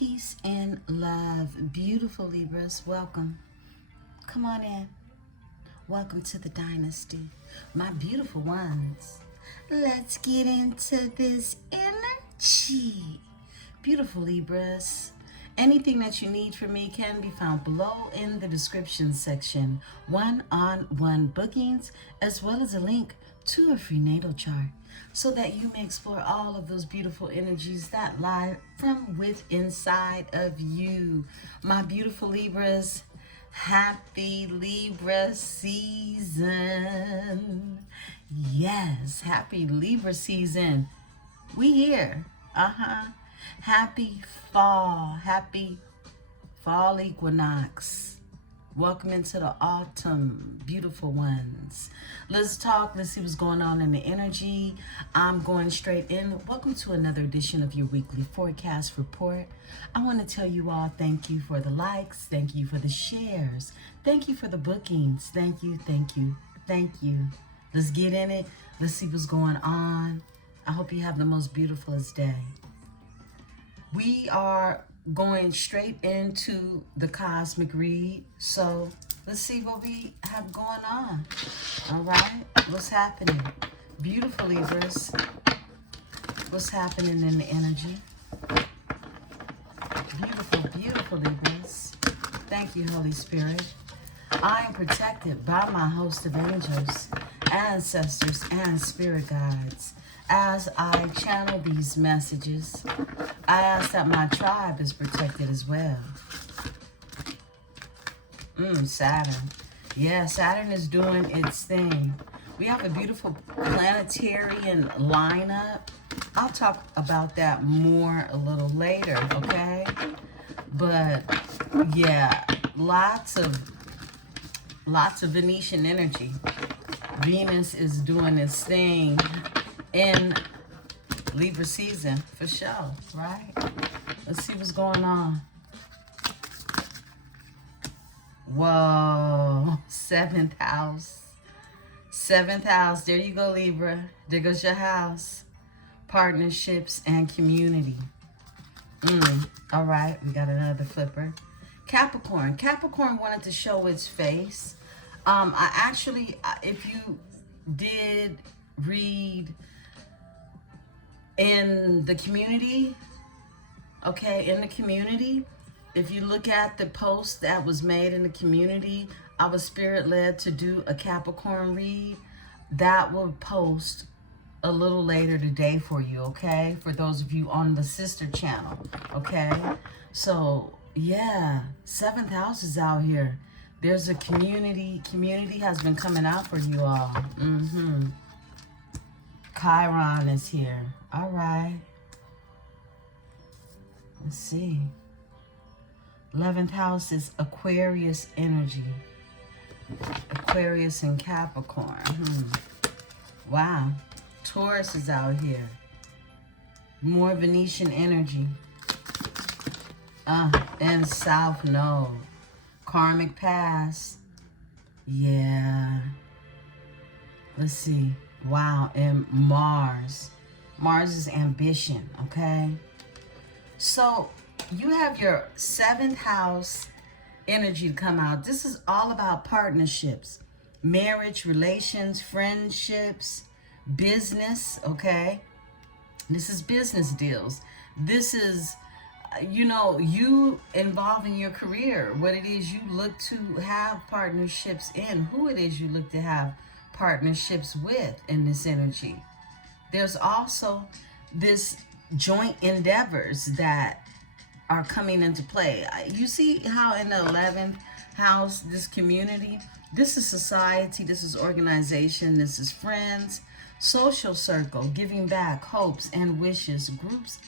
Peace and love. Beautiful Libras, welcome. Come on in. Welcome to the dynasty. My beautiful ones. Let's get into this energy. Beautiful Libras. Anything that you need from me can be found below in the description section. One-on-one bookings, as well as a link to a free natal chart, so that you may explore all of those beautiful energies that lie from within inside of you. My beautiful Libras, happy Libra season. Yes, happy Libra season. We here. Happy fall equinox. Welcome into the autumn, beautiful ones. Let's talk. Let's see what's going on in the energy. I'm going straight in. Welcome to another edition of your weekly forecast report. I want to tell you all thank you for the likes. Thank you for the shares. Thank you for the bookings. Thank you, thank you, thank you. Let's get in it. Let's see what's going on. I hope you have the most beautifulest day. We are going straight into the cosmic read. So let's see what we have going on. All right, what's happening? Beautiful Libras, what's happening in the energy? Beautiful, beautiful Libras. Thank you, Holy Spirit. I am protected by my host of angels, ancestors, and spirit guides. As I channel these messages, I ask that my tribe is protected as well. Saturn. Yeah, Saturn is doing its thing. We have a beautiful planetarian lineup. I'll talk about that more a little later, okay? But yeah, lots of Venetian energy. Venus is doing its thing in Libra season for sure, right? Let's see what's going on. Whoa, seventh house. Seventh house. There you go, Libra. There goes your house. Partnerships and community. All right, we got another flipper. Capricorn. Capricorn wanted to show its face. If you did read in the community, if you look at the post that was made in the community, I was spirit led to do a Capricorn read. That will post a little later today for you, okay? For those of you on the sister channel, okay? So yeah, seventh house is out here. There's a community has been coming out for you all. Chiron is here. All right. Let's see. 11th house is Aquarius energy. Aquarius and Capricorn. Wow. Taurus is out here. More Venetian energy. And South Node. Karmic past. Yeah. Let's see. Wow. And Mars. Mars is ambition, okay? So you have your 7th house energy to come out. This is all about partnerships, marriage, relations, friendships, business, okay? This is business deals. This is, you involving your career, what it is you look to have partnerships in, who it is you look to have partnerships with in this energy. There's also this joint endeavors that are coming into play. You see how in the 11th house, this community, this is society, this is organization, this is friends, social circle, giving back, hopes and wishes, groups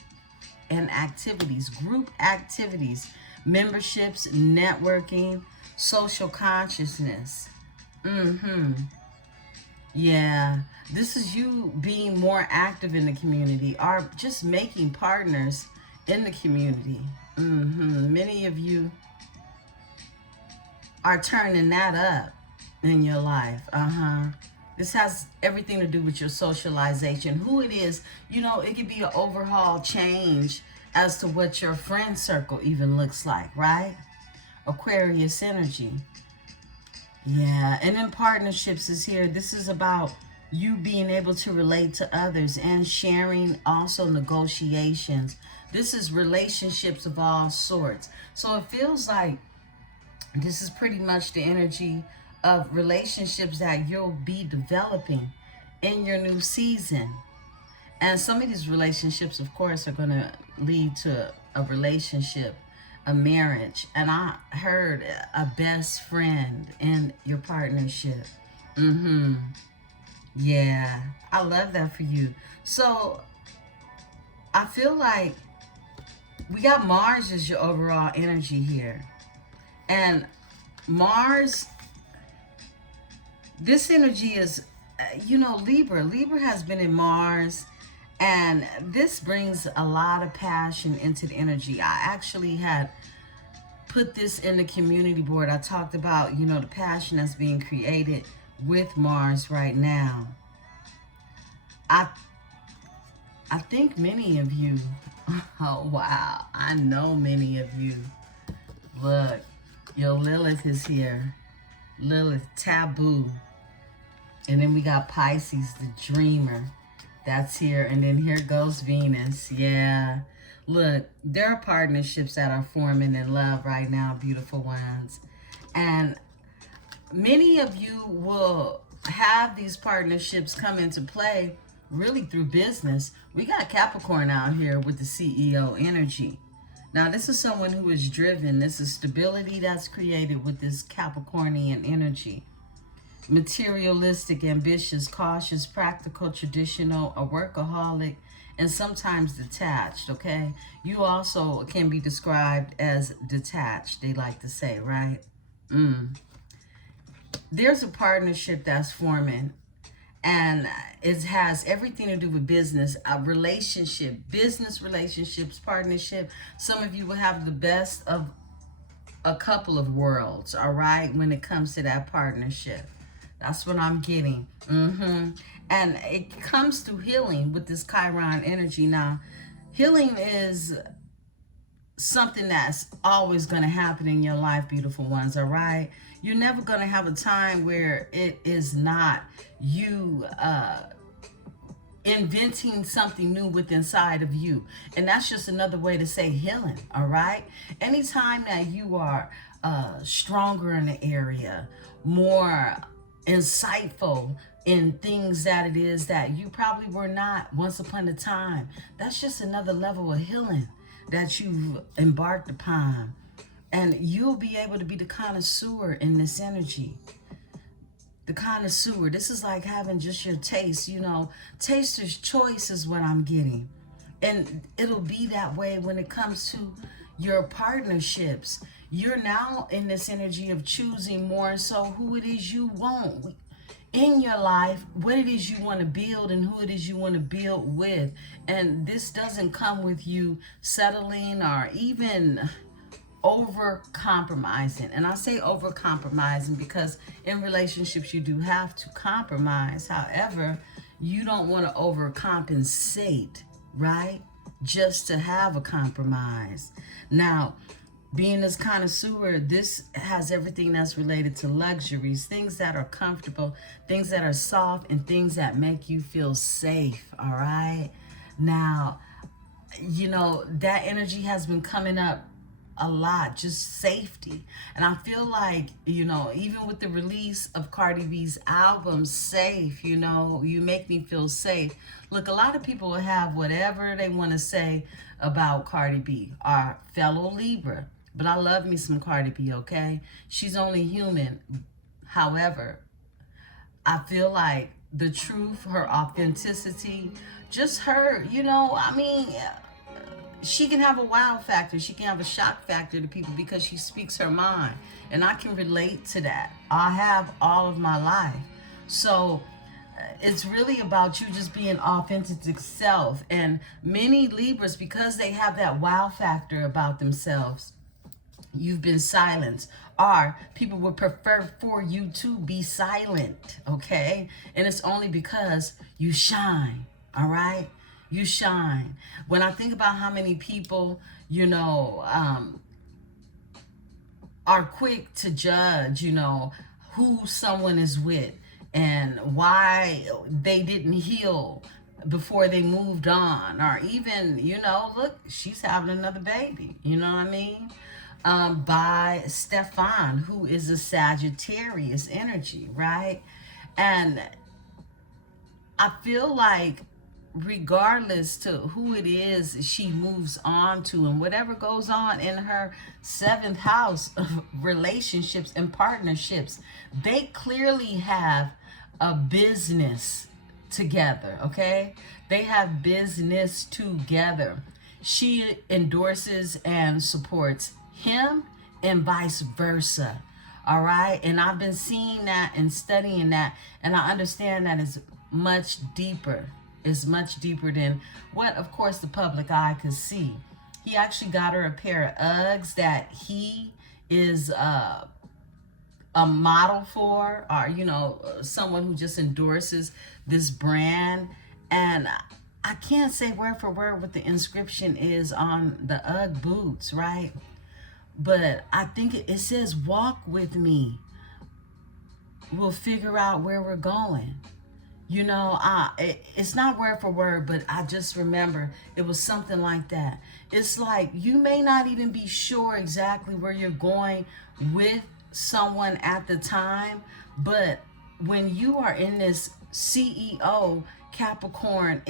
and activities, group activities, memberships, networking, social consciousness. Yeah, this is you being more active in the community or just making partners in the community. Many of you are turning that up in your life. This has everything to do with your socialization. Who it is, it could be an overhaul change as to what your friend circle even looks like, right? Aquarius energy. Yeah, and then partnerships is here. This is about you being able to relate to others and sharing, also negotiations. This is relationships of all sorts. So it feels like this is pretty much the energy of relationships that you'll be developing in your new season. And some of these relationships, of course, are going to lead to a relationship, a marriage. And I heard a best friend in your partnership. Mm-hmm. Yeah, I love that for you. So I feel like we got Mars as your overall energy here. And Mars, this energy is, Libra. Libra has been in Mars. And this brings a lot of passion into the energy. I actually had put this in the community board. I talked about, the passion that's being created with Mars right now. I think many of you, oh wow, I know many of you. Look, your Lilith is here. Lilith, taboo. And then we got Pisces, the dreamer. That's here. And then here goes Venus. Yeah. Look, there are partnerships that are forming in love right now, beautiful ones. And many of you will have these partnerships come into play really through business. We got Capricorn out here with the CEO energy. Now, this is someone who is driven. This is stability that's created with this Capricornian energy. Materialistic, ambitious, cautious, practical, traditional, a workaholic, and sometimes detached, okay? You also can be described as detached, they like to say, right? There's a partnership that's forming, and it has everything to do with business, a relationship, business relationships, partnership. Some of you will have the best of a couple of worlds, all right, when it comes to that partnership. That's what I'm getting. And it comes through healing with this Chiron energy. Now, healing is something that's always going to happen in your life, beautiful ones, all right? You're never going to have a time where it is not you inventing something new within inside of you. And that's just another way to say healing, all right? Anytime that you are stronger in the area, more insightful in things that it is that you probably were not once upon a time, that's just another level of healing that you've embarked upon. And you'll be able to be the connoisseur in this energy. The connoisseur. This is like having just your taste, taster's choice is what I'm getting. And it'll be that way when it comes to your partnerships. You're now in this energy of choosing more so who it is you want in your life, what it is you want to build, and who it is you want to build with. And this doesn't come with you settling or even over compromising. And I say over compromising because in relationships you do have to compromise. However, you don't want to overcompensate, right? Just to have a compromise. Now, being this connoisseur, this has everything that's related to luxuries, things that are comfortable, things that are soft, and things that make you feel safe, all right? Now, that energy has been coming up a lot, just safety. And I feel like, even with the release of Cardi B's album, Safe, you make me feel safe. Look, a lot of people will have whatever they want to say about Cardi B, our fellow Libra. But I love me some Cardi B, okay? She's only human. However, I feel like the truth, her authenticity, just her, she can have a wow factor. She can have a shock factor to people because she speaks her mind. And I can relate to that. I have all of my life. So it's really about you just being authentic self. And many Libras, because they have that wow factor about themselves, you've been silenced, or people would prefer for you to be silent, okay? And it's only because you shine, all right? You shine. When I think about how many people, you know, are quick to judge, you know, who someone is with and why they didn't heal before they moved on, or even, you know, look, she's having another baby, you know what I mean? By Stefan, who is a Sagittarius energy, right? And I feel like regardless to who it is she moves on to and whatever goes on in her seventh house of relationships and partnerships, they clearly have a business together, okay? They have business together. She endorses and supports him and vice versa. All right. And I've been seeing that and studying that. And I understand that is much deeper. It's much deeper than what, of course, the public eye could see. He actually got her a pair of Uggs that he is a model for, or, you know, someone who just endorses this brand. And I can't say word for word what the inscription is on the Ugg boots, right? But I think it says, walk with me. We'll figure out where we're going. You know, it's not word for word, but I just remember it was something like that. It's like you may not even be sure exactly where you're going with someone at the time, but when you are in this CEO Capricornian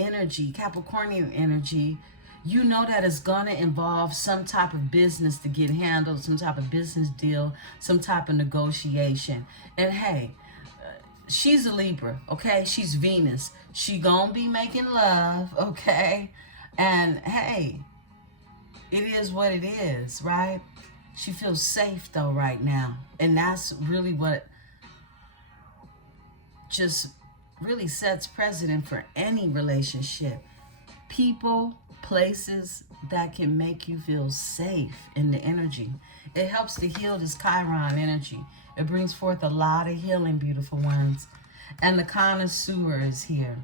energy, you know that it's going to involve some type of business to get handled, some type of business deal, some type of negotiation. And hey, she's a Libra, okay? She's Venus. She gonna be making love, okay? And hey, it is what it is, right? She feels safe though right now. And that's really what just really sets precedent for any relationship. People, places that can make you feel safe in the energy. It helps to heal this Chiron energy. It brings forth a lot of healing, beautiful ones. And the connoisseur is here.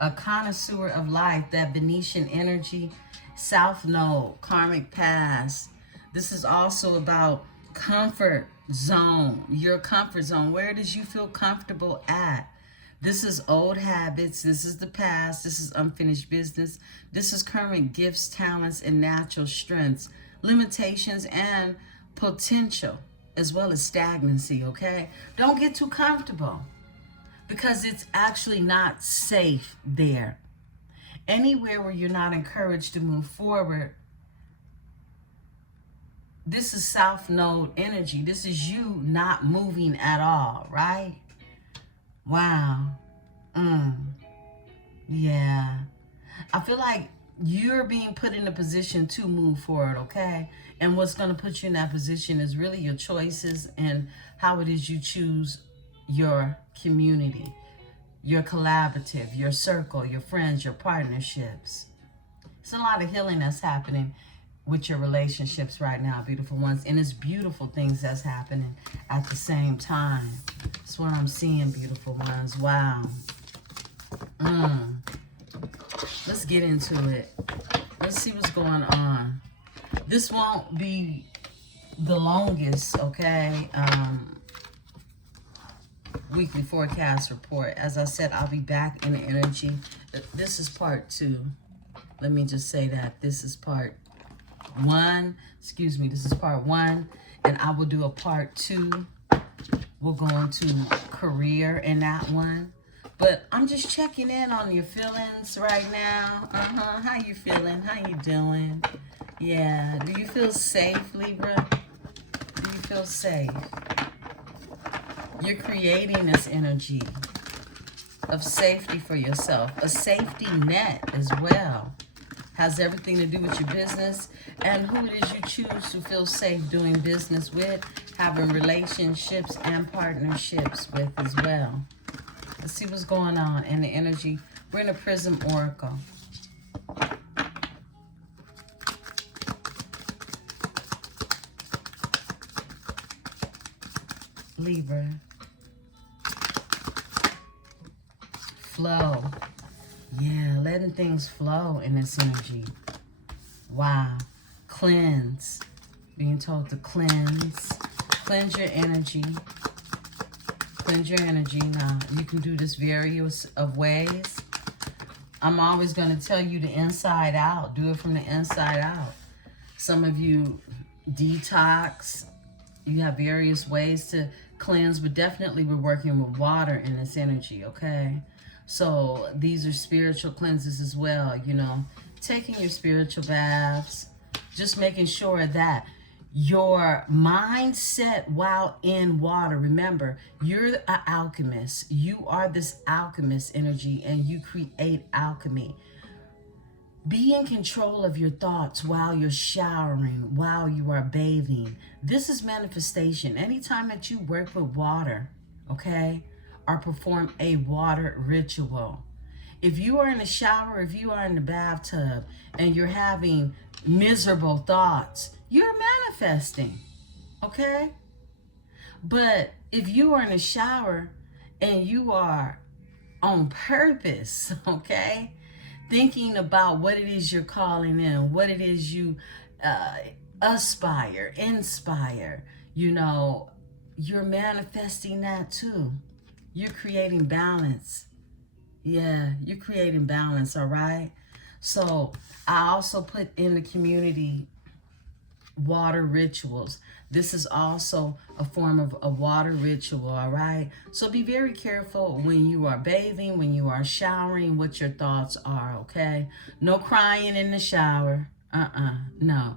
A connoisseur of life, that Venetian energy, South Node, karmic past. This is also about comfort zone, your comfort zone. Where does you feel comfortable at? This is old habits. This is the past. This is unfinished business. This is current gifts, talents, and natural strengths, limitations, and potential, as well as stagnancy, okay? Don't get too comfortable because it's actually not safe there. Anywhere where you're not encouraged to move forward, this is South Node energy. This is you not moving at all, right? Wow. Yeah. I feel like you're being put in a position to move forward, okay? And what's going to put you in that position is really your choices and how it is you choose your community, your collaborative, your circle, your friends, your partnerships. It's a lot of healing that's happening with your relationships right now, beautiful ones. And it's beautiful things that's happening at the same time. That's what I'm seeing, beautiful ones. Wow. Let's get into it. Let's see what's going on. This won't be the longest, okay, weekly forecast report. As I said, I'll be back in the energy. This is part 2. Let me just say that this is part 1. Excuse me, this is part 1. And I will do a part 2. We'll go into career in that one. But I'm just checking in on your feelings right now. How you feeling? How you doing? Yeah. Do you feel safe, Libra? Do you feel safe? You're creating this energy of safety for yourself. A safety net as well. Has everything to do with your business and who it is you choose to feel safe doing business with, having relationships and partnerships with as well. Let's see what's going on in the energy. We're in a Prism Oracle. Libra. Flow. Yeah, letting things flow in this energy. Wow. Cleanse. Being told to cleanse. Cleanse your energy. Cleanse your energy. Now, you can do this various of ways. I'm always going to tell you the inside out. Do it from the inside out. Some of you detox. You have various ways to cleanse, but definitely we're working with water in this energy, okay? So these are spiritual cleanses as well, you know, taking your spiritual baths, just making sure that your mindset while in water, remember, you're an alchemist. You are this alchemist energy and you create alchemy. Be in control of your thoughts while you're showering, while you are bathing. This is manifestation. Anytime that you work with water, okay, or perform a water ritual. If you are in the shower, if you are in the bathtub, and you're having miserable thoughts, you're manifesting, okay? But if you are in the shower and you are on purpose, okay, thinking about what it is you're calling in, what it is you aspire, inspire, you know, you're manifesting that too. You're creating balance. Yeah, you're creating balance, all right? So I also put in the community water rituals. This is also a form of a water ritual, all right? So be very careful when you are bathing, when you are showering, what your thoughts are, okay? No crying in the shower. No.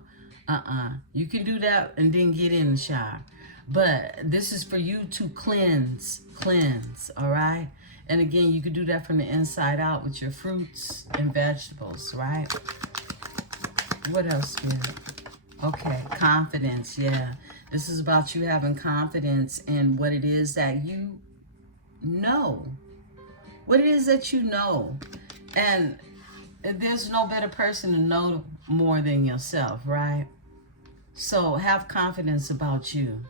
You can do that and then get in the shower. But this is for you to cleanse, all right? And again, you can do that from the inside out with your fruits and vegetables, right? What else, Spirit? Okay, confidence, yeah. This is about you having confidence in what it is that you know. What it is that you know. And there's no better person to know more than yourself, right? So have confidence about you.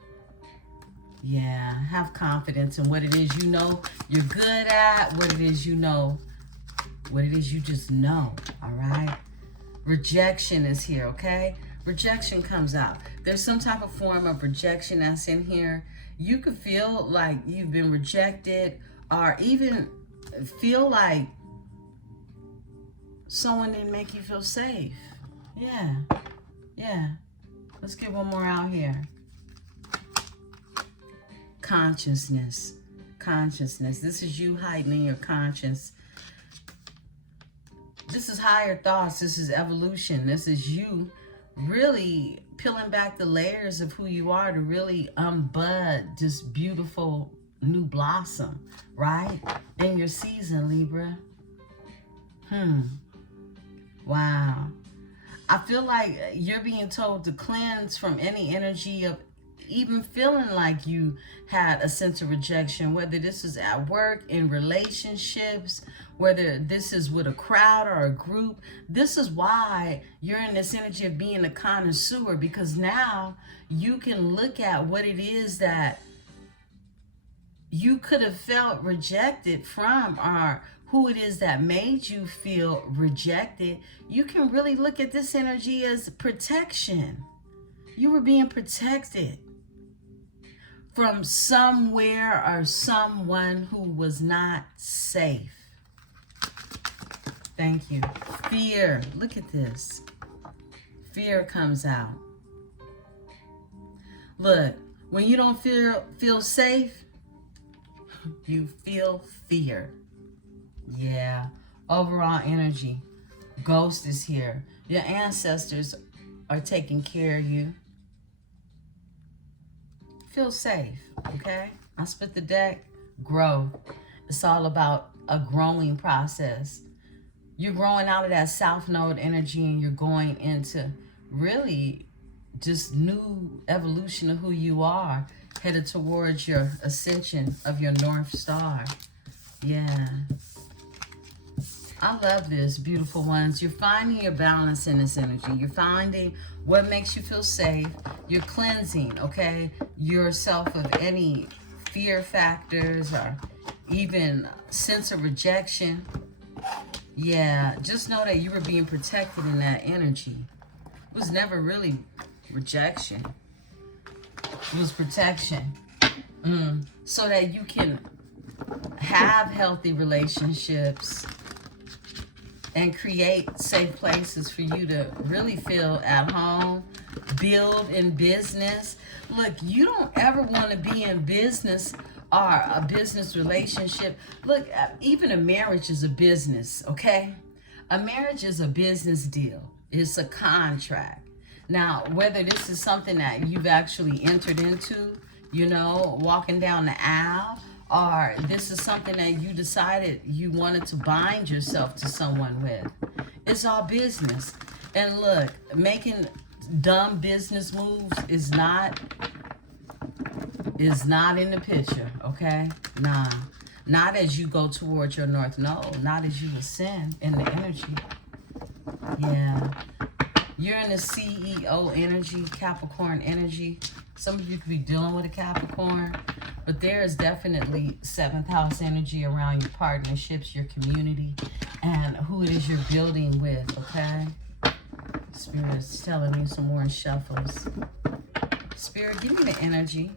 Yeah, have confidence in what it is you know you're good at, what it is you know, what it is you just know, all right? Rejection is here, okay? Rejection comes out. There's some type of form of rejection that's in here. You could feel like you've been rejected or even feel like someone didn't make you feel safe. Yeah. Let's get one more out here. Consciousness. This is you heightening your conscience. This is higher thoughts. This is evolution. This is you really peeling back the layers of who you are to really unbud this beautiful new blossom, right? In your season, Libra. Wow. I feel like you're being told to cleanse from any energy of even feeling like you had a sense of rejection, whether this is at work, in relationships, whether this is with a crowd or a group. This is why you're in this energy of being a connoisseur, because now you can look at what it is that you could have felt rejected from, or who it is that made you feel rejected. You can really look at this energy as protection. You were being protected from somewhere or someone who was not safe. Thank you. Fear. Look at this. Fear comes out. Look, when you don't feel safe, you feel fear. Yeah. Overall energy. Ghost is here. Your ancestors are taking care of you. Feel safe, okay? I split the deck. Grow. It's all about a growing process. You're growing out of that South Node energy and you're going into really just new evolution of who you are, headed towards your ascension of your North Star. Yeah. I love this, beautiful ones. You're finding your balance in this energy. You're finding what makes you feel safe. You're cleansing, okay, yourself of any fear factors or even sense of rejection. Yeah, just know that you were being protected in that energy. It was never really rejection. It was protection. So that you can have healthy relationships and create safe places for you to really feel at home, build in business. Look, you don't ever want to be in business or a business relationship. Look, even a marriage is a business, okay? A marriage is a business deal. It's a contract. Now, whether this is something that you've actually entered into, you know, walking down the aisle, or this is something that you decided you wanted to bind yourself to someone with. It's all business. And look, making dumb business moves is not in the picture, okay? Nah. Not as you go towards your north node. Not as you ascend in the energy. Yeah. You're in the CEO energy, Capricorn energy. Some of you could be dealing with a Capricorn, but there is definitely 7th house energy around your partnerships, your community, and who it is you're building with, okay? Spirit is telling me some more shuffles. Spirit, give me the energy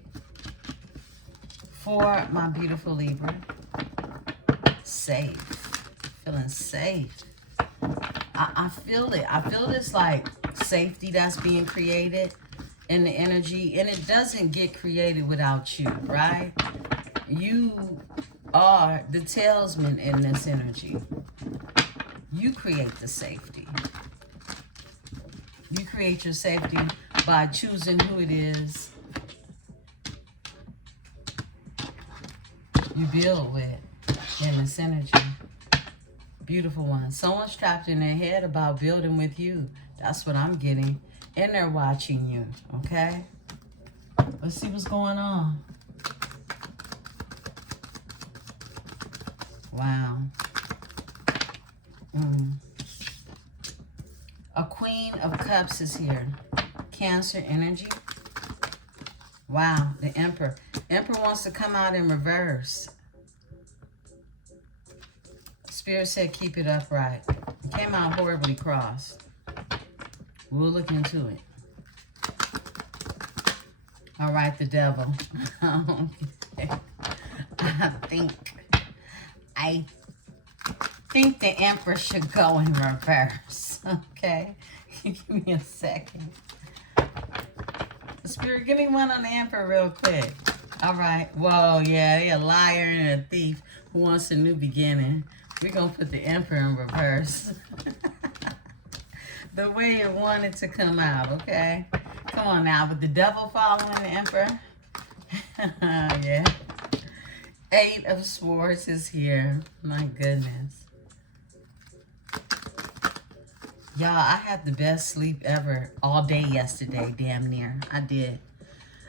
for my beautiful Libra. Safe. Feeling safe. I feel it. I feel this like safety that's being created in the energy, and it doesn't get created without you, right? You are the talisman in this energy. You create the safety. You create your safety by choosing who it is you build with in this energy. Beautiful one. Someone's trapped in their head about building with you. That's what I'm getting. And they're watching you, okay? Let's see what's going on. Wow. A Queen of Cups is here. Cancer energy. Wow, the Emperor. Emperor wants to come out in reverse. Spirit said keep it upright. It came out horribly crossed. We'll look into it. All right, the Devil. I think the Emperor should go in reverse. Okay? Give me a second. Spirit, give me one on the Emperor real quick. All right. Whoa, yeah, they a liar and a thief who wants a new beginning. We're going to put the Emperor in reverse. The way it wanted to come out, okay? Come on now, with the Devil following the Emperor. Yeah. 8 of Swords is here. My goodness. Y'all, I had the best sleep ever all day yesterday, damn near. I did.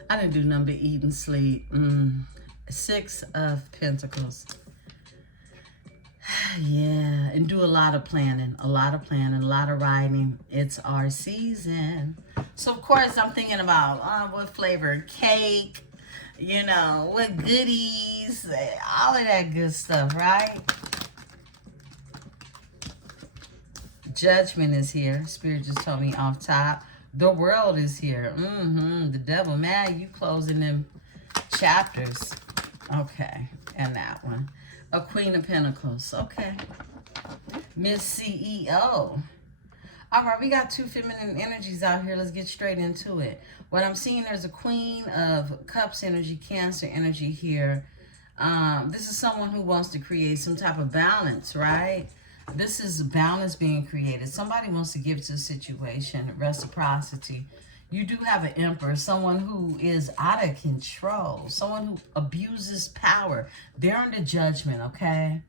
I didn't do nothing but eat and sleep. 6 of Pentacles. Yeah, and do a lot of planning, a lot of writing. It's our season. So, of course, I'm thinking about what flavor cake, you know, what goodies, all of that good stuff, right? Judgment is here. Spirit just told me off top. The World is here. The Devil, man, you closing them chapters. Okay, and that one. A Queen of Pentacles. Okay. Miss CEO. All right, we got 2 feminine energies out here. Let's get straight into it. What I'm seeing, there's a Queen of Cups energy, Cancer energy here. This is someone who wants to create some type of balance, right? This is balance being created. Somebody wants to give to the situation, reciprocity. You do have an Emperor, someone who is out of control, someone who abuses power. They're under judgment, okay?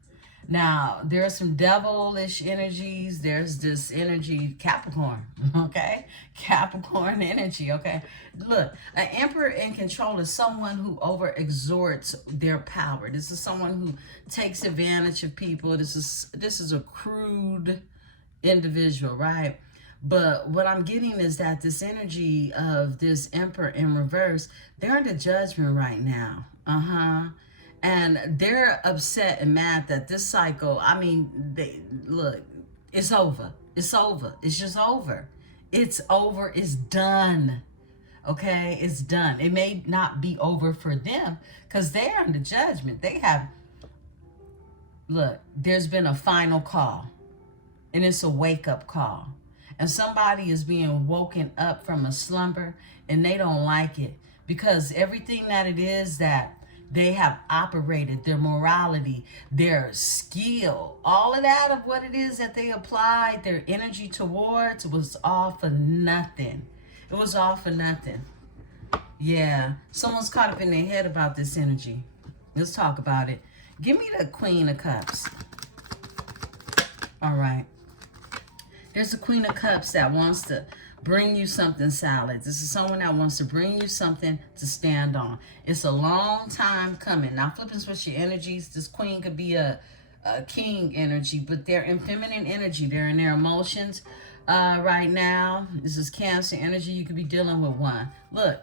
Now, there are some devilish energies. There's this energy, Capricorn, okay? Capricorn energy, okay? Look, an Emperor in control is someone who overexerts their power. This is someone who takes advantage of people. This is a crude individual, right? But what I'm getting is that this energy of this Emperor in reverse, they're under judgment right now. And they're upset and mad that this cycle, I mean, look, it's over. It's over. It's just over. It's over. It's done. Okay? It's done. It may not be over for them because they're under judgment. They have, look, there's been a final call, and it's a wake-up call. And somebody is being woken up from a slumber, and they don't like it because everything that it is that they have operated, their morality, their skill, all of that of what it is that they applied their energy towards was all for nothing. It was all for nothing. Yeah, someone's caught up in their head about this energy. Let's talk about it. Give me the Queen of Cups. All right. There's a Queen of Cups that wants to bring you something solid. This is someone that wants to bring you something to stand on. It's a long time coming. Now, flip and switch your energies. This queen could be a king energy, but they're in feminine energy. They're in their emotions right now. This is Cancer energy. You could be dealing with one. Look,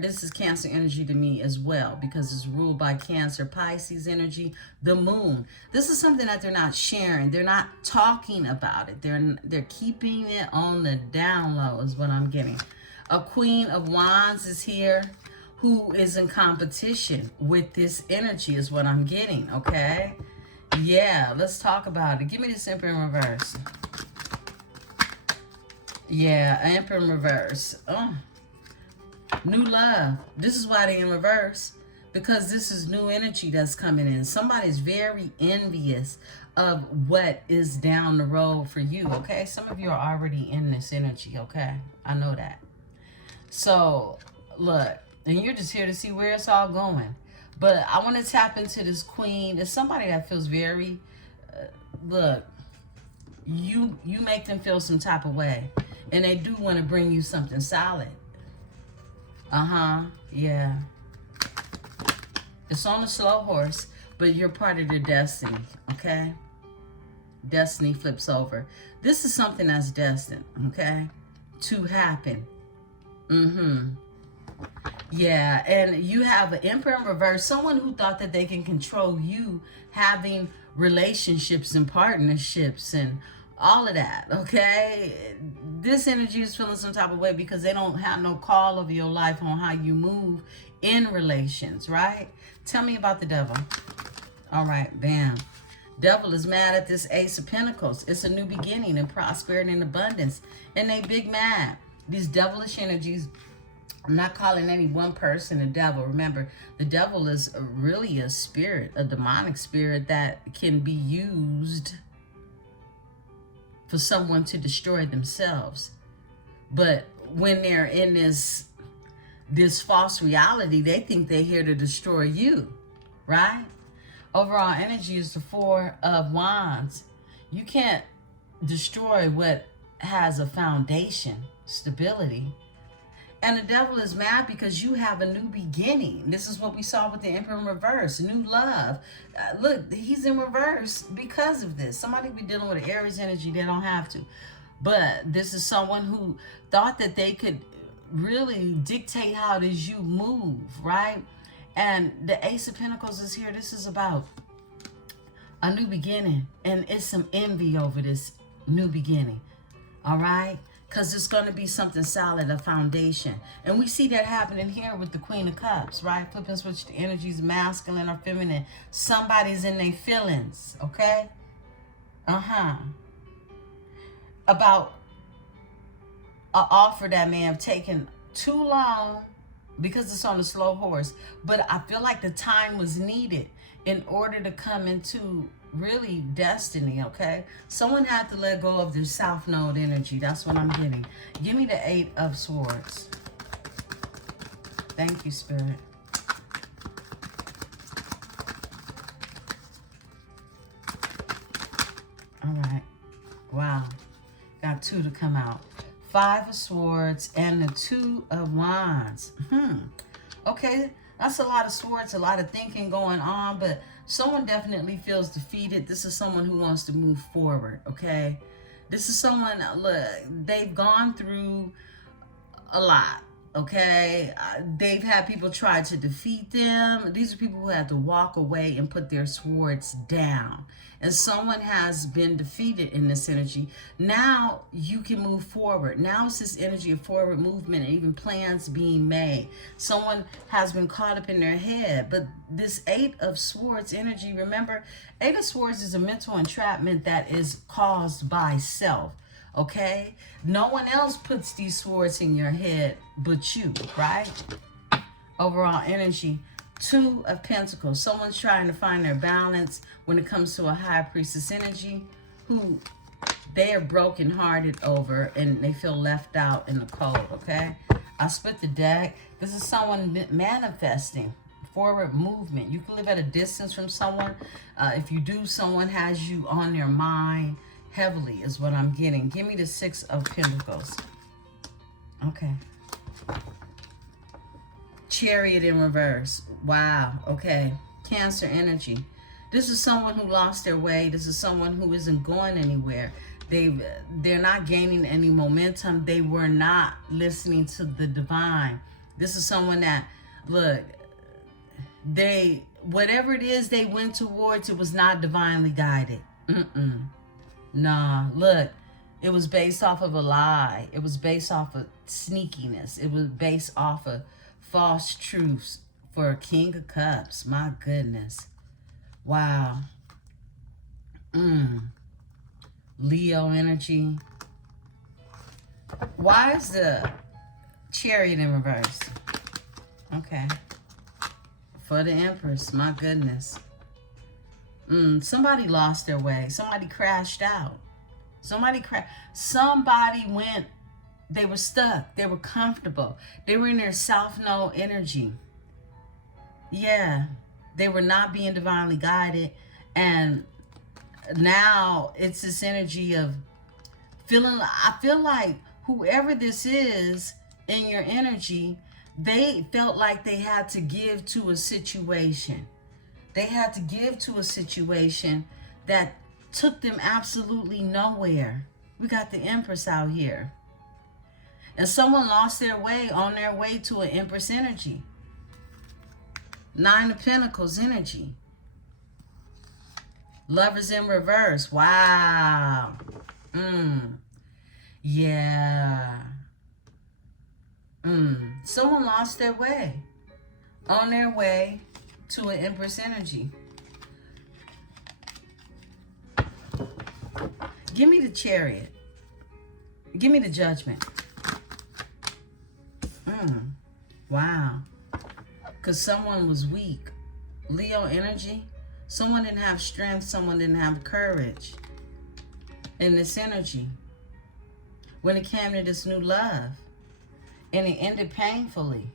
this is Cancer energy to me as well because it's ruled by Cancer. Pisces energy, the moon. This is something that they're not sharing. They're not talking about it. They're keeping it on the down low is what I'm getting. A Queen of Wands is here who is in competition with this energy is what I'm getting, okay? Yeah, let's talk about it. Give me this Emperor in reverse. Yeah, Emperor in reverse. Oh, new love. This is why they're in reverse. Because this is new energy that's coming in. Somebody's very envious of what is down the road for you, okay? Some of you are already in this energy, okay? I know that. So, look, and you're just here to see where it's all going. But I want to tap into this queen. It's somebody that feels very, look, you make them feel some type of way. And they do want to bring you something solid. Yeah. It's on a slow horse, but you're part of their destiny, okay? Destiny flips over. This is something that's destined, okay, to happen. Yeah, and you have an Emperor in reverse, someone who thought that they can control you having relationships and partnerships and all of that, okay? This energy is feeling some type of way because they don't have no call over your life on how you move in relations, right? Tell me about the devil. All right, bam. Devil is mad at this Ace of Pentacles. It's a new beginning and prosperity and abundance. And they big mad. These devilish energies, I'm not calling any one person a devil. Remember, the devil is really a spirit, a demonic spirit that can be used for someone to destroy themselves. But when they're in this false reality, they think they're here to destroy you, right? Overall energy is the Four of Wands. You can't destroy what has a foundation, stability. And the devil is mad because you have a new beginning. This is what we saw with the Emperor in reverse, new love. Look, he's in reverse because of this. Somebody be dealing with an Aries energy, they don't have to. But this is someone who thought that they could really dictate how it is you move, right? And the Ace of Pentacles is here. This is about a new beginning. And it's some envy over this new beginning, all right? Because it's going to be something solid, a foundation. And we see that happening here with the Queen of Cups, right? Flip and switch the energies, masculine or feminine. Somebody's in their feelings, okay? About an offer that may have taken too long because it's on a slow horse. But I feel like the time was needed in order to come into really destiny, okay? Someone had to let go of their South Node energy. That's what I'm getting. Give me the Eight of Swords. Thank you, Spirit. All right. Wow. Got two to come out. Five of Swords and the Two of Wands. Okay. That's a lot of swords, a lot of thinking going on, but someone definitely feels defeated. This is someone who wants to move forward, okay? This is someone, look, they've gone through a lot, Okay, they've had people try to defeat them. These are people who had to walk away and put their swords down. And someone has been defeated in this energy. Now you can move forward. Now it's this energy of forward movement and even plans being made. Someone has been caught up in their head. But this Eight of Swords energy, remember, Eight of Swords is a mental entrapment that is caused by self. Okay? No one else puts these swords in your head but you, right? Overall energy. Two of Pentacles. Someone's trying to find their balance when it comes to a High Priestess energy who they are brokenhearted over and they feel left out in the cold, okay? I split the deck. This is someone manifesting forward movement. You can live at a distance from someone. If you do, someone has you on their mind heavily is what I'm getting. Give me the Six of Pentacles. Okay. Chariot in reverse. Wow. Okay. Cancer energy. This is someone who lost their way. This is someone who isn't going anywhere. They're not gaining any momentum. They were not listening to the divine. This is someone that, look, whatever it is they went towards, it was not divinely guided. Nah, look, it was based off of a lie. It was based off of sneakiness. It was based off of false truths for King of Cups. My goodness. Wow. Leo energy. Why is the Chariot in reverse? Okay. For the Empress. My goodness. Somebody lost their way. Somebody crashed out. Somebody went, they were stuck. They were comfortable. They were in their self-know energy. Yeah. They were not being divinely guided. And now it's this energy of I feel like whoever this is in your energy, they felt like they had to give to a situation. They had to give to a situation that took them absolutely nowhere. We got the Empress out here. And someone lost their way on their way to an Empress energy. Nine of Pentacles energy. Lovers in reverse. Wow. Yeah. Someone lost their way. On their way to an Empress energy. Give me the Chariot. Give me the Judgment. Wow. Because someone was weak. Leo energy. Someone didn't have strength. Someone didn't have courage in this energy. When it came to this new love. And it ended painfully.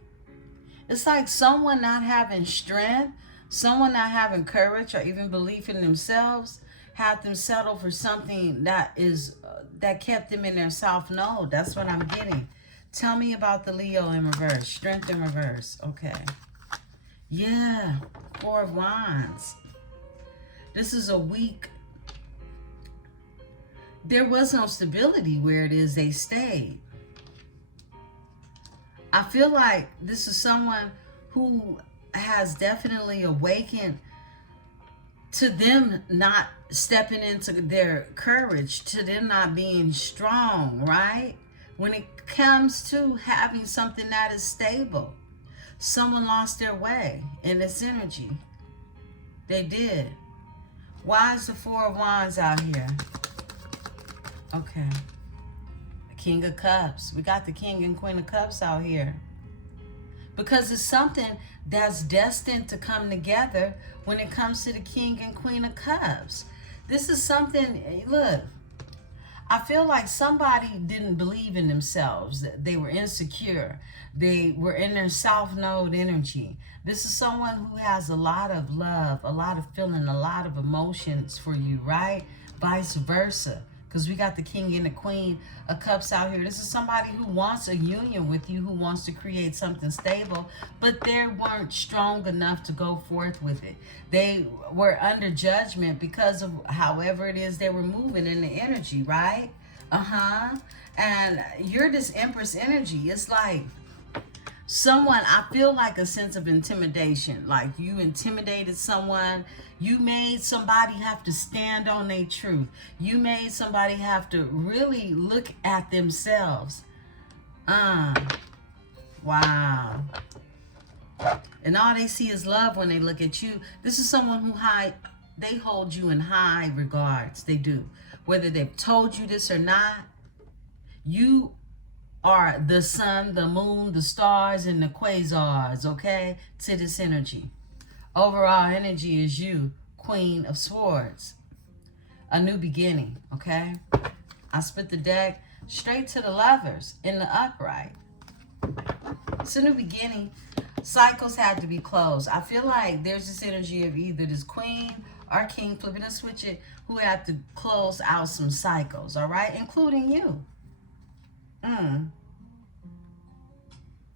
It's like someone not having strength, someone not having courage or even belief in themselves, had them settle for something that kept them in their self-know. That's what I'm getting. Tell me about the Leo in reverse. Strength in reverse. Okay. Yeah. Four of Wands. This is a weak. There was no stability where it is they stayed. I feel like this is someone who has definitely awakened to them not stepping into their courage, to them not being strong, right? When it comes to having something that is stable, someone lost their way in this energy. They did. Why is the Four of Wands out here? Okay. King of Cups. We got the King and Queen of Cups out here. Because it's something that's destined to come together when it comes to the King and Queen of Cups. This is something, look, I feel like somebody didn't believe in themselves. They were insecure. They were in their self-knowed energy. This is someone who has a lot of love, a lot of feeling, a lot of emotions for you, right? Vice versa. Because we got the King and the Queen of Cups out here. This is somebody who wants a union with you, who wants to create something stable, but they weren't strong enough to go forth with it. They were under judgment because of however it is they were moving in the energy, right? And you're this Empress energy. It's like Someone, I feel like a sense of intimidation, like you intimidated someone. You made somebody have to stand on their truth. You made somebody have to really look at themselves. Wow. And all they see is love when they look at you. This is someone who they hold you in high regards. They do. Whether they've told you this or not, you are the sun, the moon, the stars, and the quasars, okay, to this energy. Overall energy is you, Queen of Swords. A new beginning, okay? I split the deck straight to the Lovers in the upright. It's a new beginning. Cycles have to be closed. I feel like there's this energy of either this Queen or King, flipping and switch it, who have to close out some cycles, all right? Including you.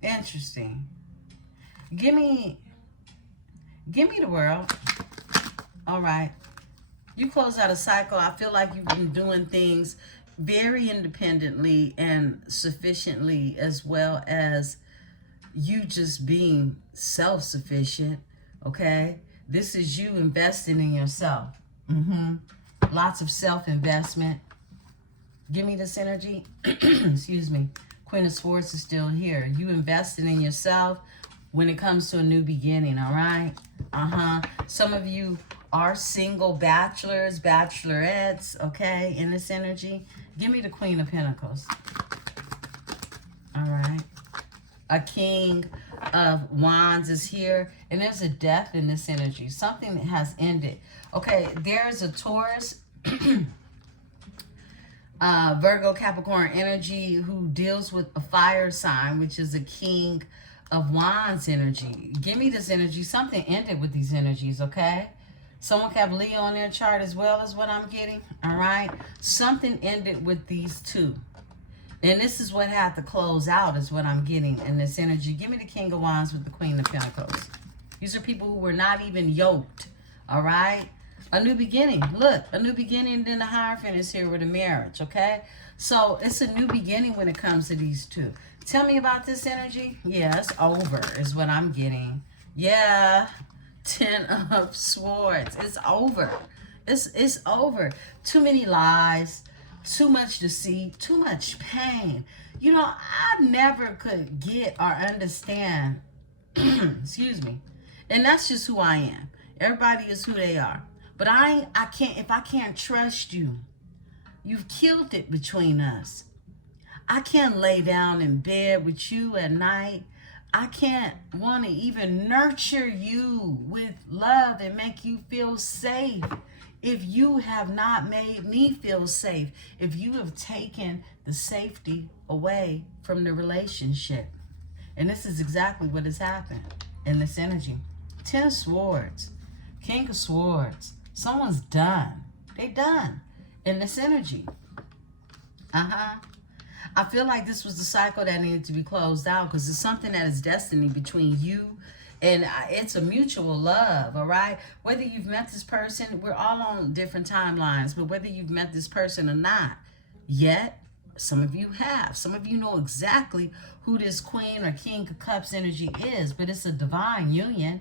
Interesting. Give me the world. All right. You close out a cycle. I feel like you've been doing things very independently and sufficiently, as well as you just being self-sufficient, okay? This is you investing in yourself. Lots of self-investment. Give me this energy. Excuse me. Queen of Swords is still here. You invested in yourself when it comes to a new beginning, all right? Some of you are single bachelors, bachelorettes, okay, in this energy. Give me the Queen of Pentacles. All right. A King of Wands is here, and there's a death in this energy. Something that has ended. Okay, there's a Taurus, Virgo, Capricorn energy who deals with a fire sign, which is a King of Wands energy. Give me this energy. Something ended with these energies, okay? Someone can have Leo on their chart as well, as what I'm getting, all right? Something ended with these two. And this is what had to close out, is what I'm getting in this energy. Give me the King of Wands with the Queen of Pentacles. These are people who were not even yoked, all right? A new beginning. Look, a new beginning, then the Hierophant is here with a marriage, okay? So it's a new beginning when it comes to these two. Tell me about this energy. Yeah, it's over is what I'm getting. Yeah, 10 of Swords. It's over. It's over. Too many lies. Too much deceit, too much pain. You know, I never could get or understand, excuse me, and that's just who I am. Everybody is who they are. But I can't, if I can't trust you, you've killed it between us. I can't lay down in bed with you at night. I can't want to even nurture you with love and make you feel safe. If you have not made me feel safe, if you have taken the safety away from the relationship. And this is exactly what has happened in this energy. 10 of Swords, King of Swords. Someone's done. They done in this energy. I feel like this was the cycle that needed to be closed out, because it's something that is destiny between you. And it's a mutual love, all right? Whether you've met this person, we're all on different timelines, but whether you've met this person or not yet, some of you have. Some of you know exactly who this Queen or King of Cups energy is, but it's a divine union.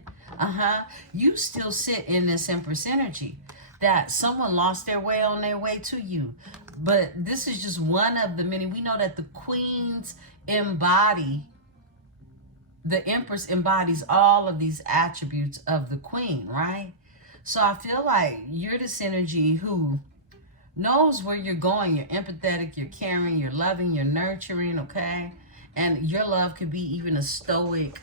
You still sit in this Empress energy that someone lost their way on their way to you. But this is just one of the many. We know that the Queens embody, the Empress embodies all of these attributes of the Queen, right? So I feel like you're this energy who knows where you're going. You're empathetic, you're caring, you're loving, you're nurturing, okay? And your love could be even a stoic,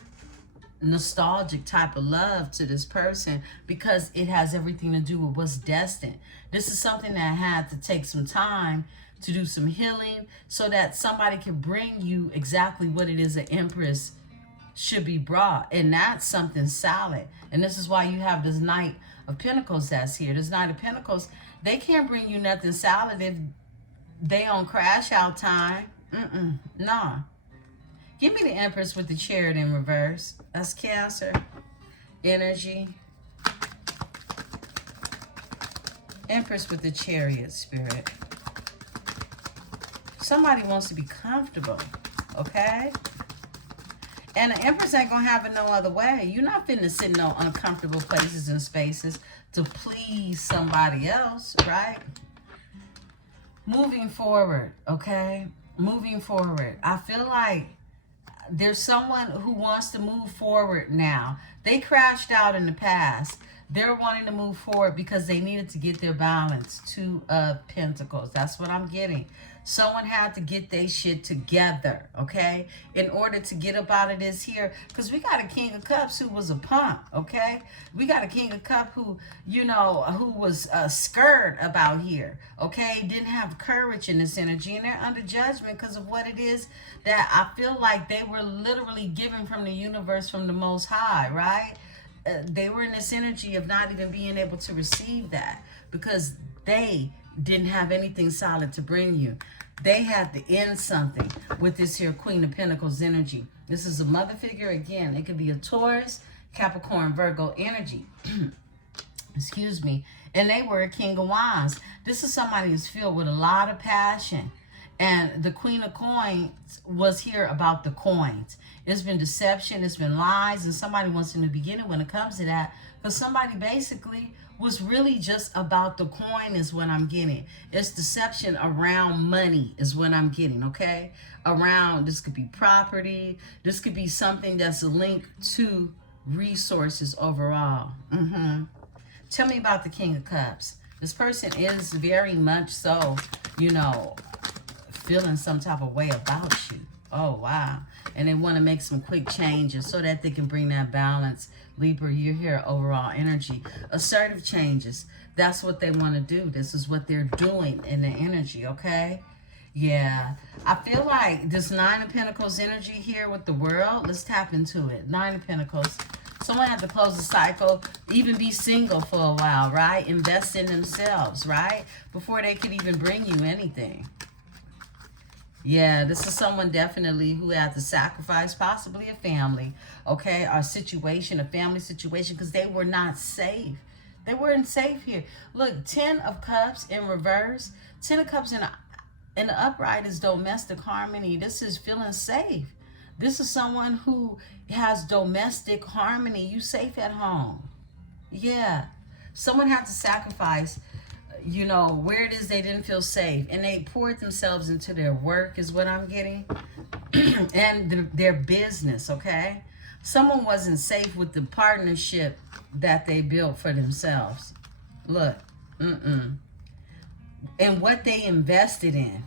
nostalgic type of love to this person, because it has everything to do with what's destined. This is something that had to take some time to do some healing, so that somebody can bring you exactly what it is an Empress should be brought, and that's something solid. And this is why you have this Knight of Pentacles that's here. This Knight of Pentacles, they can't bring you nothing solid if they on crash out time. Nah. Give me the Empress with the Chariot in reverse. That's Cancer energy. Empress with the Chariot, Spirit. Somebody wants to be comfortable, okay? And the Empress ain't gonna have it no other way. You're not finna sit in no uncomfortable places and spaces to please somebody else, right? Moving forward, okay? Moving forward. I feel like there's someone who wants to move forward now. They crashed out in the past. They're wanting to move forward because they needed to get their balance. Two of Pentacles. That's what I'm getting. Someone had to get their shit together, okay, in order to get up out of this here. Because we got a King of Cups who was a punk, okay? We got a King of Cups who, you know, who was scared about here, okay? Didn't have courage in this energy. And they're under judgment because of what it is that I feel like they were literally given from the universe, from the Most High, right? They were in this energy of not even being able to receive that because they didn't have anything solid to bring you. They had to end something with this here Queen of Pentacles energy. This is a mother figure. Again, it could be a Taurus, Capricorn, Virgo energy. Excuse me. And they were a King of Wands. This is somebody who's filled with a lot of passion. And the Queen of Coins was here about the coins. It's been deception, it's been lies, and somebody wants in the beginning when it comes to that, because somebody basically was really just about the coin is what I'm getting. It's deception around money is what I'm getting, okay? Around, this could be property, this could be something that's a link to resources overall. Tell me about the King of Cups. This person is very much so, you know, feeling some type of way about you. Oh, wow. And they want to make some quick changes so that they can bring that balance. Libra, you're here, overall energy. Assertive changes. That's what they want to do. This is what they're doing in the energy, okay? Yeah. I feel like this Nine of Pentacles energy here with the World, let's tap into it. Nine of Pentacles. Someone had to close the cycle, even be single for a while, right? Invest in themselves, right? Before they could even bring you anything. Yeah, this is someone definitely who had to sacrifice possibly a family, okay, or a situation, a family situation, because they were not safe. They weren't safe here. Look, 10 of Cups in reverse, 10 of Cups in the upright is domestic harmony. This is feeling safe. This is someone who has domestic harmony. You safe at home. Yeah, someone had to sacrifice, you know, where it is they didn't feel safe, and they poured themselves into their work is what I'm getting. And their business, okay? Someone wasn't safe with the partnership that they built for themselves. Look, and what they invested in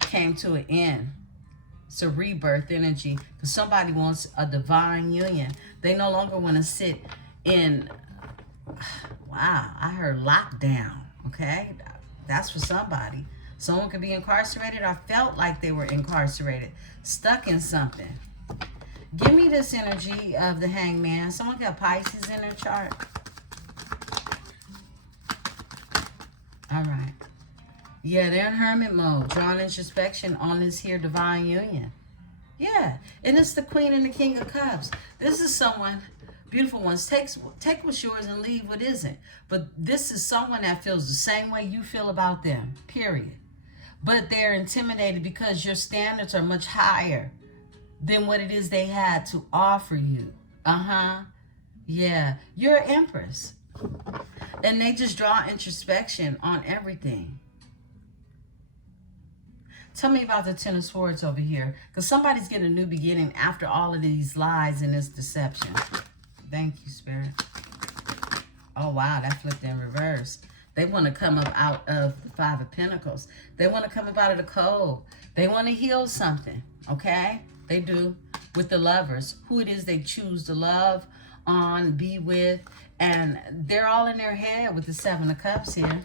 came to an end. It's a rebirth energy because somebody wants a divine union. They no longer want to sit in, wow, I heard lockdown, okay? That's for somebody. Someone could be incarcerated or felt like they were incarcerated, stuck in something. Give me this energy of the Hangman. Someone got Pisces in their chart. All right. Yeah, they're in hermit mode, drawing introspection on this here divine union. Yeah, and it's the Queen and the King of Cups. This is someone, beautiful ones, take what's yours and leave what isn't. But this is someone that feels the same way you feel about them, period. But they're intimidated because your standards are much higher than what it is they had to offer you. Yeah, you're an Empress. And they just draw introspection on everything. Tell me about the Ten of Swords over here. Because somebody's getting a new beginning after all of these lies and this deception. Thank you, Spirit. Oh, wow, that flipped in reverse. They want to come up out of the Five of Pentacles. They want to come up out of the cold. They want to heal something, okay? They do. With the Lovers, who it is they choose to love on, be with, and they're all in their head with the Seven of Cups here.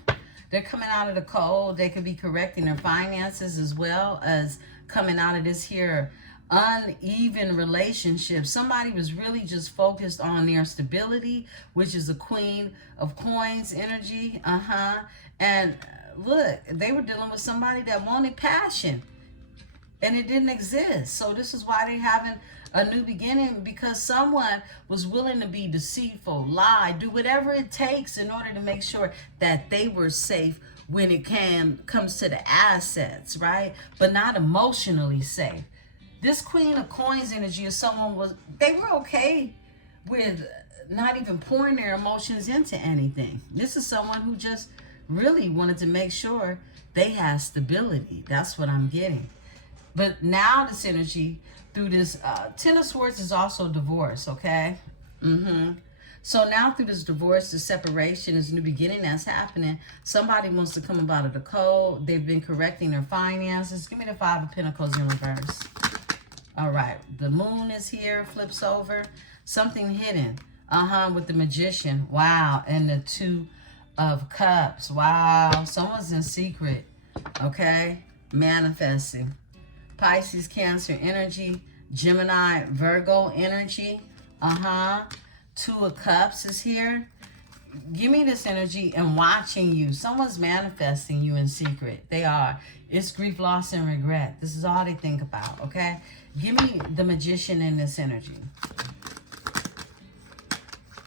They're coming out of the cold. They could be correcting their finances as well as coming out of this here uneven relationship. Somebody was really just focused on their stability, which is a Queen of Coins energy. And look, they were dealing with somebody that wanted passion, and it didn't exist. So this is why they're having a new beginning, because someone was willing to be deceitful, lie, do whatever it takes in order to make sure that they were safe when it comes to the assets, right? But not emotionally safe. This Queen of Coins energy is someone they were okay with not even pouring their emotions into anything. This is someone who just really wanted to make sure they had stability. That's what I'm getting. But now this energy through this Ten of Swords is also divorce, okay? So now through this divorce, the separation, this new beginning that's happening, somebody wants to come up out of the code. They've been correcting their finances. Give me the Five of Pentacles in reverse. All right, the Moon is here, flips over. Something hidden, with the Magician. Wow, and the Two of Cups. Wow, someone's in secret, okay? Manifesting. Pisces, Cancer energy. Gemini, Virgo energy. Two of Cups is here. Give me this energy and watching you. Someone's manifesting you in secret. They are. It's grief, loss, and regret. This is all they think about, okay? Give me the Magician in this energy.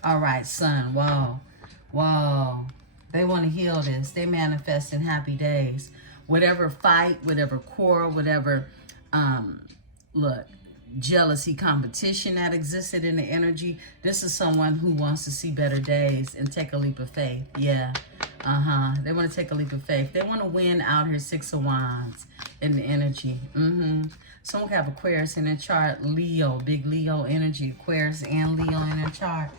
All right, Sun. Whoa. Whoa. They want to heal this. They manifest in happy days. Whatever fight, whatever quarrel, whatever, jealousy, competition that existed in the energy. This is someone who wants to see better days and take a leap of faith. Yeah. They want to take a leap of faith. They want to win out here. Six of Wands in the energy. Someone can have Aquarius in their chart. Leo, big Leo energy. Aquarius and Leo in their chart.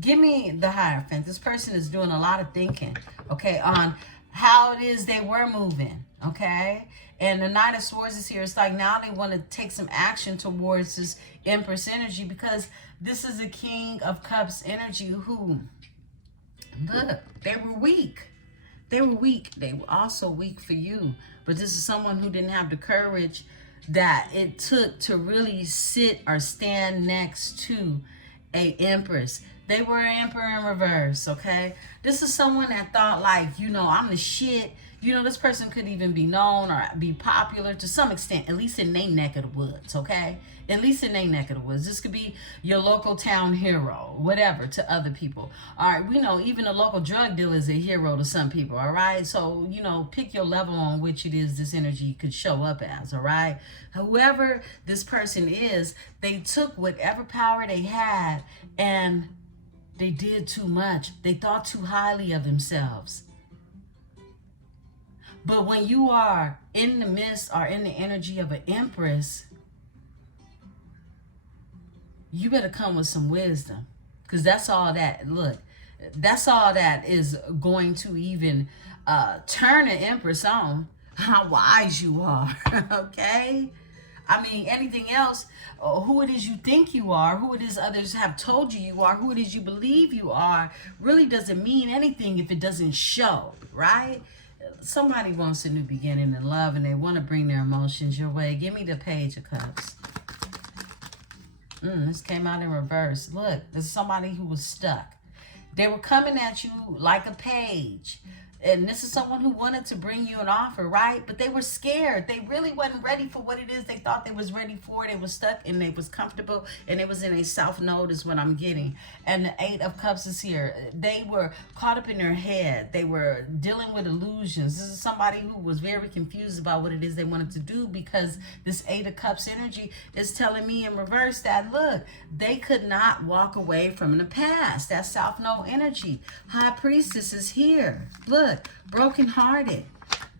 Give me the Hierophant. This person is doing a lot of thinking, okay, on how it is they were moving, okay? And the Knight of Swords is here. It's like now they want to take some action towards this Empress energy, because this is a King of Cups energy who, look, they were weak. They were weak. They were also weak for you. But this is someone who didn't have the courage that it took to really sit or stand next to a Empress. They were an Emperor in reverse, okay? This is someone that thought like, I'm the shit. This person could even be known or be popular to some extent, at least in their neck of the woods, okay? At least in their neck of the woods. This could be your local town hero, whatever, to other people. All right, we know even a local drug dealer is a hero to some people, all right? So, pick your level on which it is this energy could show up as, all right? Whoever this person is, they took whatever power they had and they did too much. They thought too highly of themselves. But when you are in the midst or in the energy of an Empress, you better come with some wisdom. Because that's all that, that's all that is going to even turn an Empress on. How wise you are, okay? I mean, anything else, who it is you think you are, who it is others have told you are, who it is you believe you are, really doesn't mean anything if it doesn't show, right? Somebody wants a new beginning in love and they want to bring their emotions your way. Give me the Page of Cups. This came out in reverse. Look, this is somebody who was stuck. They were coming at you like a page. And this is someone who wanted to bring you an offer, right? But they were scared. They really wasn't ready for what it is they thought they was ready for. They was stuck and they was comfortable and it was in a south node is what I'm getting. And the Eight of Cups is here. They were caught up in their head. They were dealing with illusions. This is somebody who was very confused about what it is they wanted to do, because this Eight of Cups energy is telling me in reverse that, look, they could not walk away from the past. That south node energy. High Priestess is here. Look. Brokenhearted.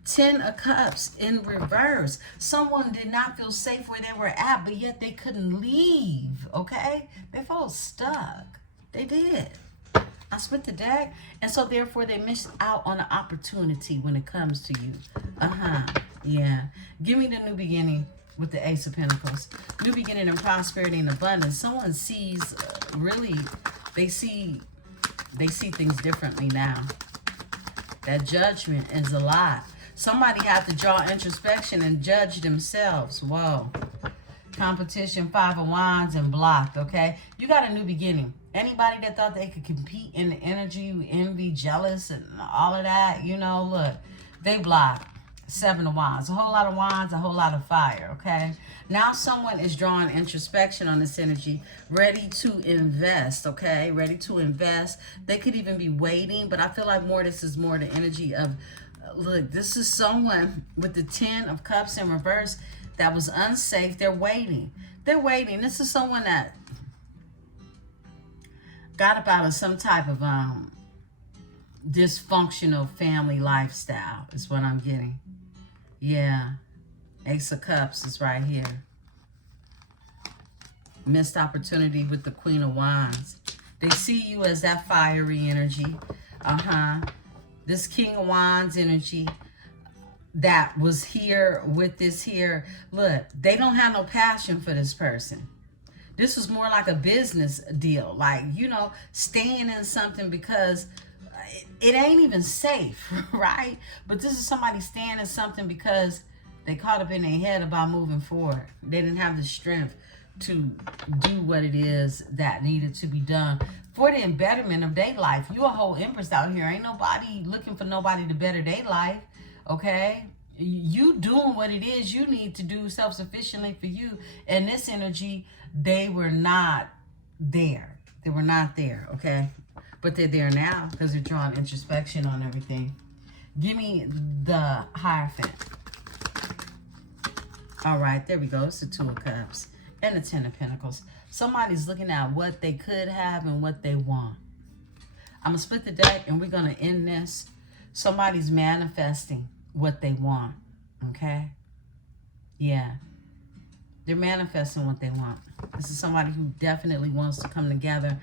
10 of Cups in reverse. Someone did not feel safe where they were at, but yet they couldn't leave, okay? They felt stuck. They did. I split the deck, and so therefore they missed out on the opportunity when it comes to you. Yeah. Give me the new beginning with the Ace of Pentacles. New beginning and prosperity and abundance. Someone sees, really, they see things differently now. That judgment is a lot. Somebody had to draw introspection and judge themselves. Whoa. Competition, Five of Wands, and blocked, okay? You got a new beginning. Anybody that thought they could compete in the energy, envy, jealous, and all of that, look, they blocked. Seven of Wands. A whole lot of wands, a whole lot of fire, okay? Now someone is drawing introspection on this energy, ready to invest, okay? Ready to invest. They could even be waiting, but I feel like this is more the energy of Look, this is someone with the 10 of Cups in reverse that was unsafe. They're waiting. They're waiting. This is someone that got up out of some type of dysfunctional family lifestyle is what I'm getting. Yeah. Ace of Cups is right here. Missed opportunity with the Queen of Wands. They see you as that fiery energy. This King of Wands energy that was here with this here. Look, they don't have no passion for this person. This was more like a business deal. Like, you know, staying in something because it ain't even safe, right? But this is somebody staying in something because they caught up in their head about moving forward. They didn't have the strength to do what it is that needed to be done for the betterment of their life. You a whole Empress out here. Ain't nobody looking for nobody to better their life, okay? You doing what it is you need to do self-sufficiently for you. And this energy, they were not there. They were not there, okay? But they're there now because they're drawing introspection on everything. Give me the Hierophant. All right, there we go. It's the 2 of Cups and the 10 of Pentacles. Somebody's looking at what they could have and what they want. I'm going to split the deck and we're going to end this. Somebody's manifesting what they want, okay? Yeah. They're manifesting what they want. This is somebody who definitely wants to come together.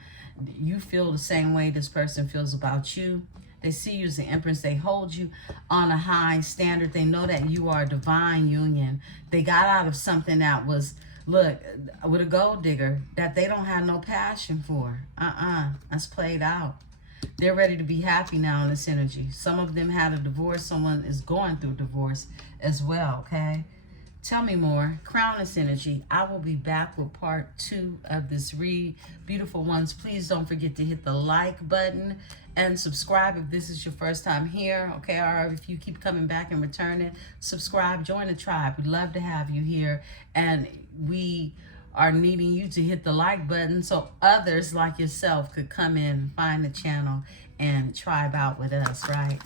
You feel the same way this person feels about you. They see you as the Empress. They hold you on a high standard. They know that you are a divine union. They got out of something that was, look, with a gold digger that they don't have no passion for. That's played out. They're ready to be happy now in this energy. Some of them had a divorce. Someone is going through a divorce as well, okay? Tell me more. Crown this energy. I will be back with part 2 of this read. Beautiful ones, please don't forget to hit the like button and subscribe if this is your first time here, okay? Or if you keep coming back and returning, subscribe, join the tribe. We'd love to have you here. And we are needing you to hit the like button so others like yourself could come in, find the channel, and tribe out with us, right?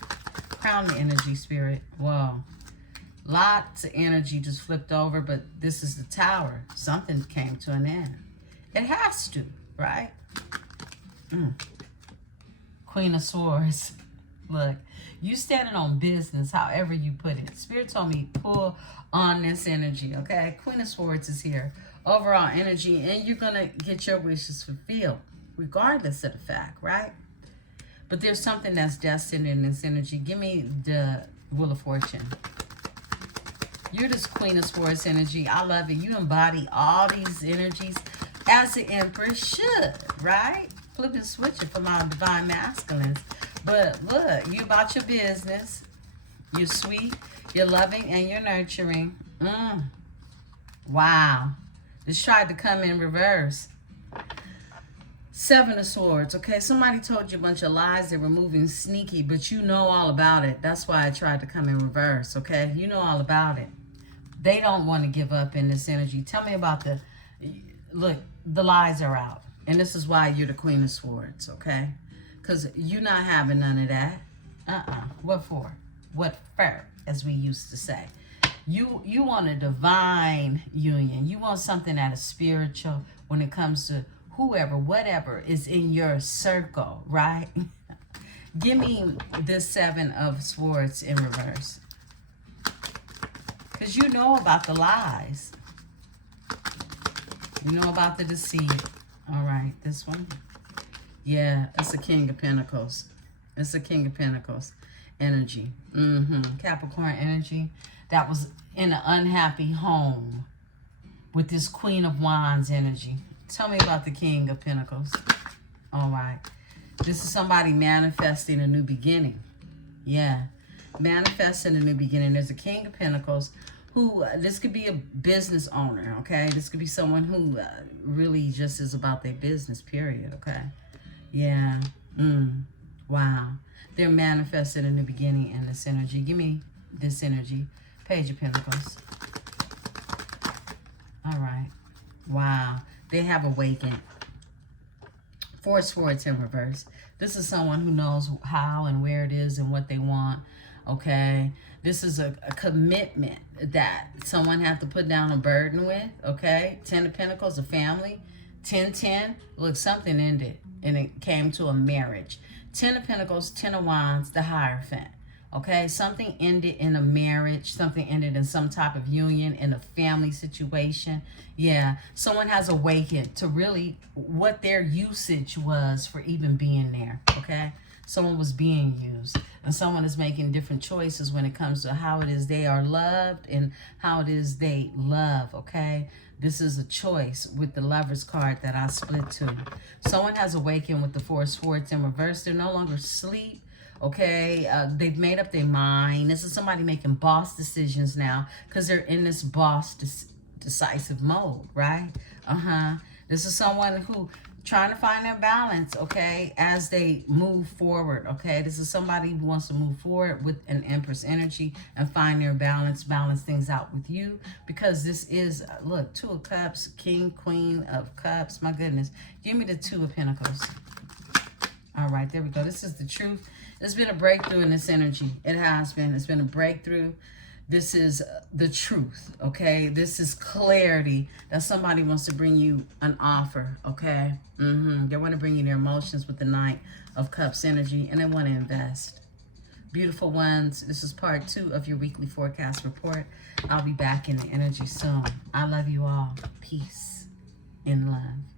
Crown the energy, Spirit. Whoa. Lots of energy just flipped over, but this is the Tower. Something came to an end. It has to, right? Queen of Swords. Look, you standing on business, however you put it. Spirit told me pull on this energy, okay? Queen of Swords is here. Overall energy, and you're going to get your wishes fulfilled, regardless of the fact, right? But there's something that's destined in this energy. Give me the Wheel of Fortune. You're this Queen of Swords energy. I love it. You embody all these energies as the Empress should, right? Flipping switching for my divine masculines. But look, you about your business. You're sweet, you're loving, and you're nurturing. Wow. This tried to come in reverse. 7 of Swords, okay? Somebody told you a bunch of lies. They were moving sneaky, but you know all about it. That's why I tried to come in reverse, okay? You know all about it. They don't want to give up in this energy. Tell me about the... Look, the lies are out. And this is why you're the Queen of Swords, okay? Because you're not having none of that. What for? What for, as we used to say. You want a divine union. You want something that is spiritual when it comes to whoever, whatever is in your circle, right? Give me this 7 of Swords in reverse. Because you know about the lies. You know about the deceit. All right, this one. Yeah, it's the King of Pentacles. It's the King of Pentacles energy. Capricorn energy that was in an unhappy home with this Queen of Wands energy. Tell me about the King of Pentacles. All right. This is somebody manifesting a new beginning. Yeah. Manifesting a new beginning. There's a King of Pentacles who, this could be a business owner, okay? This could be someone who really just is about their business, period, okay? Yeah. Wow. They're manifesting a new beginning in this energy. Give me this energy. Page of Pentacles. All right. Wow. They have awakened. 4 Swords in reverse. This is someone who knows how and where it is and what they want. okay? This is a commitment that someone have to put down a burden with, okay? 10 of Pentacles, a family. 10-10, look, something ended, and it came to a marriage. 10 of Pentacles, 10 of Wands, the Hierophant. Okay, something ended in a marriage, something ended in some type of union, in a family situation. Yeah, someone has awakened to really what their usage was for even being there, okay? Someone was being used, and someone is making different choices when it comes to how it is they are loved and how it is they love, okay? This is a choice with the Lover's card that I split to. Someone has awakened with the Four of Swords in reverse. They're no longer asleep. Okay, they've made up their mind. This is somebody making boss decisions now because they're in this boss decisive mode, right? This is someone who trying to find their balance, okay, as they move forward, okay? This is somebody who wants to move forward with an Empress energy and find their balance things out with you, because this is, look, Two of Cups, King, Queen of Cups. My goodness. Give me the Two of Pentacles. All right, there we go. This is the truth. There's been a breakthrough in this energy. It has been. It's been a breakthrough. This is the truth, okay? This is clarity that somebody wants to bring you an offer, okay? They want to bring you their emotions with the Knight of Cups energy, and they want to invest. Beautiful ones, this is part 2 of your weekly forecast report. I'll be back in the energy soon. I love you all. Peace in love.